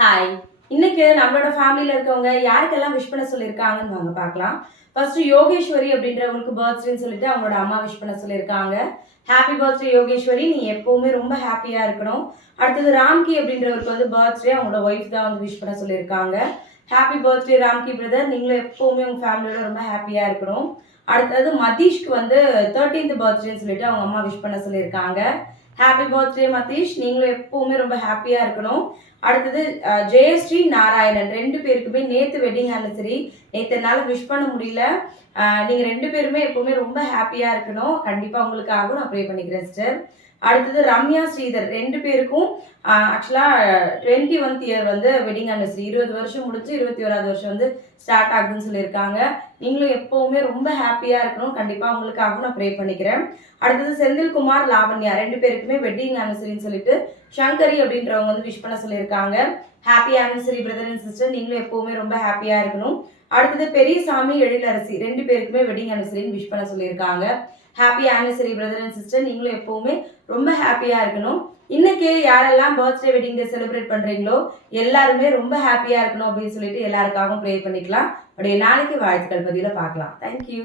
Hi. இன்னைக்கு நம்மளோட ஃபேமிலில இருக்கவங்க யாருக்கெல்லாம் விஷ் பண்ண சொல்லியிருக்காங்கன்னு வாங்க பார்க்கலாம். ஃபர்ஸ்ட் யோகேஸ்வரி அப்படின்றவங்களுக்கு பர்த்டேன்னு சொல்லிட்டு அவங்களோட அம்மா விஷ் பண்ண சொல்லியிருக்காங்க. ஹாப்பி பர்த்டே யோகேஸ்வரி, நீ எப்பவுமே ரொம்ப ஹாப்பியா இருக்கணும். அடுத்தது ராம்கி அப்படின்றவருக்கு வந்து பர்த்டே அவங்களோட ஒய்ஃப் தான் வந்து விஷ் பண்ண சொல்லியிருக்காங்க. ஹாப்பி பர்த்டே ராம்கி பிரதர், நீங்களும் எப்பவுமே உங்க ஃபேமிலியோட ரொம்ப ஹாப்பியா இருக்கணும். அடுத்தது மதீஷ்க்கு வந்து 13th பர்த்டேன்னு சொல்லிட்டு அவங்க அம்மா விஷ் பண்ண சொல்லியிருக்காங்க. ஹாப்பி பர்த்டே மதீஷ், நீங்களும் எப்பவுமே ரொம்ப ஹாப்பியா இருக்கணும். அடுத்தது ஜெயஸ்ரீ நாராயணன், ரெண்டு பேருக்குமே நேற்று வெட்டிங் ஆனிவர்சரி. நேற்று என்னால் விஷ் பண்ண முடியல. நீங்கள் ரெண்டு பேருமே எப்பவுமே ரொம்ப ஹாப்பியாக இருக்கணும். கண்டிப்பாக உங்களுக்காகவும் நான் ப்ரே பண்ணிக்கிறேன் சிஸ்டர். அடுத்தது ரம்யா ஸ்ரீதர், ரெண்டு பேருக்கும் ஆக்சுவலாக 21th இயர் வந்து வெட்டிங் ஆனிவர்சரி. 20 வருஷம் முடிச்சு 21வது வருஷம் வந்து ஸ்டார்ட் ஆகுதுன்னு சொல்லியிருக்காங்க. நீங்களும் எப்பவுமே ரொம்ப ஹாப்பியாக இருக்கணும். கண்டிப்பாக உங்களுக்காகவும் நான் ப்ரே பண்ணிக்கிறேன். அடுத்தது செந்தில்குமார் லாவண்யா, ரெண்டு பேருக்குமே வெட்டிங் ஆனிவர்சரின்னு சொல்லிட்டு சங்கரி அப்படின்றவங்க வந்து விஷ் பண்ண சொல்லியிருக்காங்க. Happy anniversary brother and sister, நீங்களும் எப்பவுமே ரொம்ப ஹாப்பியாக இருக்கணும். அடுத்தது பெரியசாமி எழிலரசி, ரெண்டு பேருக்குமே வெட்டிங் ஆனிவர்சரின்னு விஷ் பண்ண சொல்லியிருக்காங்க. Happy anniversary brother and sister, நீங்களும் எப்பவுமே ரொம்ப ஹாப்பியாக இருக்கணும். இன்னைக்கு யாரெல்லாம் பர்த்டே வெட்டிங் டே செலிப்ரேட் பண்ணுறீங்களோ எல்லாருமே ரொம்ப ஹாப்பியாக இருக்கணும் அப்படின்னு சொல்லிட்டு எல்லாருக்காகவும் ப்ரே பண்ணிக்கலாம். அப்படியே நாளைக்கு வாழ்த்துக்கள் பதிவில் பார்க்கலாம். தேங்க்யூ.